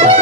thank you